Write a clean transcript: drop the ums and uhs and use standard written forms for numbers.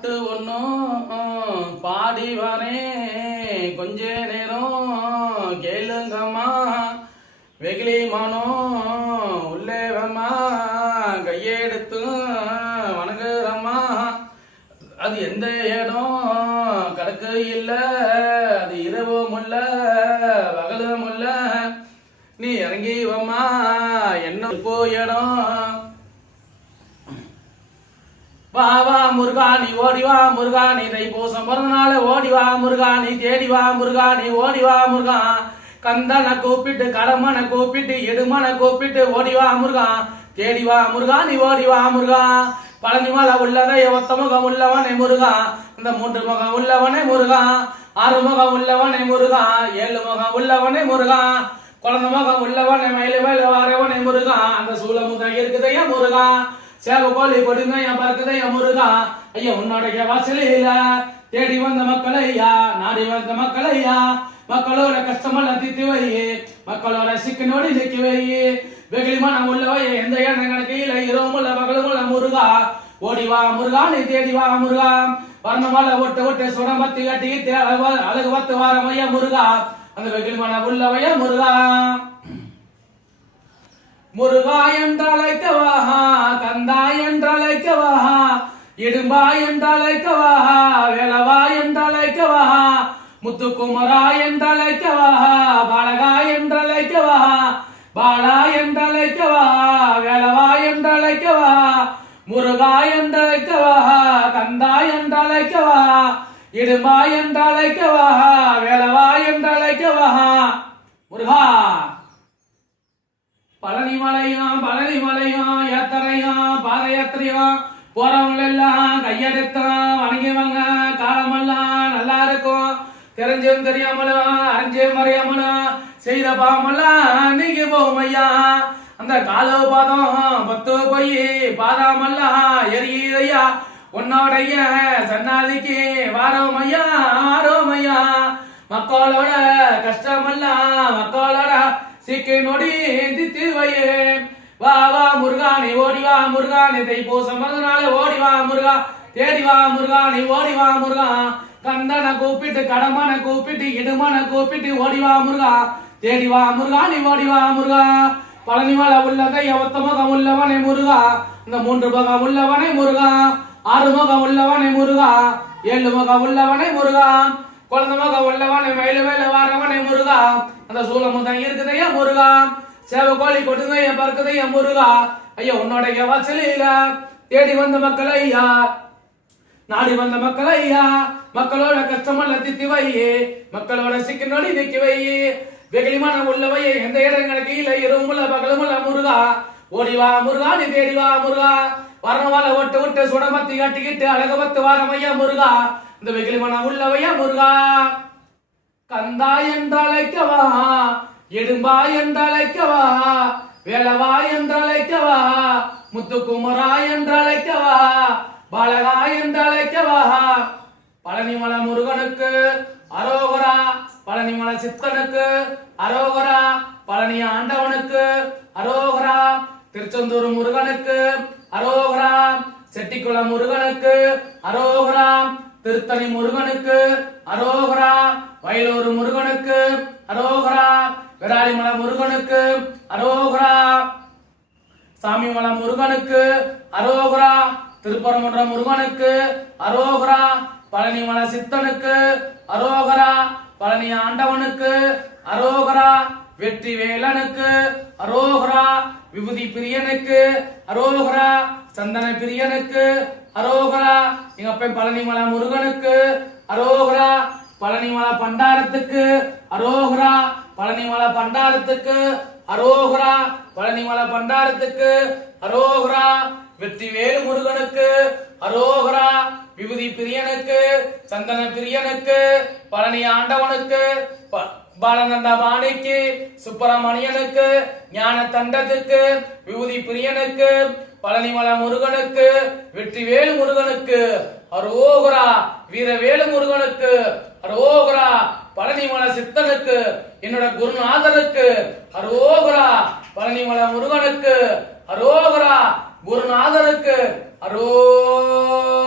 பாட்டு ஒன்னும் பாடிவானே கொஞ்ச நேரம் கேளுங்கம்மா வெகிலி மனோ உள்ளேவம்மா கையெடுத்து வணங்குறம்மா அது எந்த இடம் கணக்கு இல்லை அது இரவும் இல்லை பகலும் இல்லை நீ இறங்கி வம்மா என்ன இப்போ இடம் வா வா முருகா நீ ஓடி வா முருகா நீ தைப்பூசம் பிறந்தனால ஓடி வா முருகா நீ தேடி வா முருகா நீ ஓடி வா முருகா கந்தனை கூப்பிட்டு கடமனை கூப்பிட்டு எடுமனை கூப்பிட்டு ஓடி வா முருகா தேடி வா முருகா நீ ஓடி வா முருகா பழனி மலை உள்ளதை ஒத்த முகம் உள்ளவனே முருகா இந்த 3 முகம் உள்ளவனே முருகா 6 முகம் உள்ளவனே முருகா 7 முகம் உள்ளவனே முருகா குழந்தை முகம் உள்ளவனே மயில மேல வாரவனே முருகா அந்த சூளமுகம் இருக்குதையா முருகா சேவ கோழி கொடுங்க என் பறக்குதையா முருகா ஐயா உன்னோடைய வாசலையில தேடி வந்த மக்கள் ஐயா நாடி வந்த மக்கள் ஐயா மக்களோட கஷ்டமெல்லாம் தீர்த்து வை மக்களோட சிக்கனோடி நிற்க வை வெகுளி மனம் உள்ளவை எந்த இடம் கணக்கையில் இரவும் உள்ள பகலும் உள்ள முருகா ஓடி வா முருகா நீ தேடி வா முருகா வர்ணமலை ஒட்டு ஒட்டு சுடம்பத்தி கட்டி அழகு பத்து வாரம் ஐயா முருகா அந்த வெகுளி மனம் உள்ளவையா முருகா முருகா என்றழைக்கவா கந்தா என்றழைக்கவா இடும்பா என்றழைக்கவா வேளவா என்றழைக்கவா முத்துக்குமரா என்றழைக்கவா பாலகா என்றழைக்கவா பாலா என்றழைக்கவா வேளவா என்றழைக்கவா முருகா என்றழைக்கவா கந்தா என்றழைக்கவா இடும்பா என்றழைக்கவா வேளவா என்றழைக்கவா முருகா பழனி மலையும் யாத்திரையும் பாத யாத்திரையும் போறவங்க எல்லாம் கையெடுத்தான் வணங்கிவாங்க காலமெல்லாம் நல்லா இருக்கும் தெரிஞ்சும் தெரியாமலும் அறிஞ்சும் அறியாமலும் செய்த பாவமெல்லாம் நீங்க போகும் ஐயா அந்த கால பாதம் பத்து போய் பாதாமெல்லாம் எரியுதையா உன்னோடைய சன்னாதிக்கு வாரோம் ஐயா மக்களோட கஷ்டமெல்லாம் மக்களோட சிக்கி நொடி தீர்வையே வா வா முருகா நீ ஓடி வா முருகா நீ தைப்பூசம் பிறந்தனால ஓடி வா முருகா தேடி வா முருகா நீ ஓடி வா முருகா கந்தனை கூப்பிட்டு கடமனை கூப்பிட்டு இடுமனை கூப்பிட்டு ஓடி வா முருகா தேடி வா முருகா நீ ஓடி வா முருகா பழனி மலை உள்ளதை ஒத்த முகம் உள்ளவனே முருகா இந்த 3 முகம் உள்ளவனே முருகா 6 முகம் உள்ளவனே முருகா 7 முகம் உள்ளவனே முருகா குழந்தை முகம் உள்ளவனே மயில மேல வாரவனே முருகா அந்த சூளமுகம் இருக்குதையா முருகா சேவ கோழி கொடுங்க பறக்குதையா முருகா ஐயா உன்னோடைய வாசலையில தேடி வந்த மக்கள் ஐயா நாடி வந்த மக்கள் ஐயா மக்களோட கஷ்டமெல்லாம் தித்தி வை மக்களோட சிக்கனோடி நிக்க வை வெகுளிமான உள்ளவை எந்த இடங்களுக்கு இல்ல இரவுமுள்ள பகலுமுள்ள முருகா ஓடி வா முருகா நீ தேடி வா முருகா வரணவால ஒட்டு விட்டு சுடமத்தி கட்டிக்கிட்டு அழகபத்து வாரம் ஐயா முருகா இந்த வெகுளிமான உள்ளவையா முருகா கந்தா என்றழைக்கவா எடும்பா என்றழைக்கவா வேளவா என்றழைக்கவா முத்துக்குமரா என்றழைக்கவா பாலகா என்றழைக்கவா பழனிமலை முருகனுக்கு அரோகரா பழனிமலை சித்தனுக்கு அரோகரா பழனி ஆண்டவனுக்கு அரோகரா திருச்செந்தூர் முருகனுக்கு அரோகரா செட்டிக்குளம் முருகனுக்கு அரோகரா திருத்தணி முருகனுக்கு அரோகரா வயலூர் முருகனுக்கு அரோகரா விராலிமலை முருகனுக்கு அரோகரா சாமிமலை முருகனுக்கு அரோகரா திருப்பரங்குன்றம் முருகனுக்கு அரோகரா பழனிமலை சித்தனுக்கு அரோகரா பழனி ஆண்டவனுக்கு அரோகரா வெற்றி வேலனுக்கு அரோகரா விபூதி பிரியனுக்கு அரோகரா சந்தன பிரியனுக்கு அரோகரா எங்க அப்பன் பழனிமலை முருகனுக்கு அரோகரா பழனிமலை பண்டாரத்துக்கு அரோகரா பழனிமலை பண்டாரத்துக்கு அரோகரா பழனிமலை பண்டாரத்துக்கு அரோகரா வெற்றி வேலு முருகனுக்கு அரோகரா விபூதி பிரியனுக்கு சந்தன பிரியனுக்கு பழனி ஆண்டவனுக்கு பாலநந்த பாணிக்கு சுப்பிரமணியனுக்கு ஞான தண்டத்துக்கு விபூதி பிரியனுக்கு பழனிமலை முருகனுக்கு வெற்றி வேலு முருகனுக்கு அரோகரா வீரவேலு முருகனுக்கு அரோகரா பழனிமலை சித்தனுக்கு என்னோட குருநாதனுக்கு அரோகரா பழனிமலை முருகனுக்கு அரோகரா குருநாதனுக்கு அரோகரா.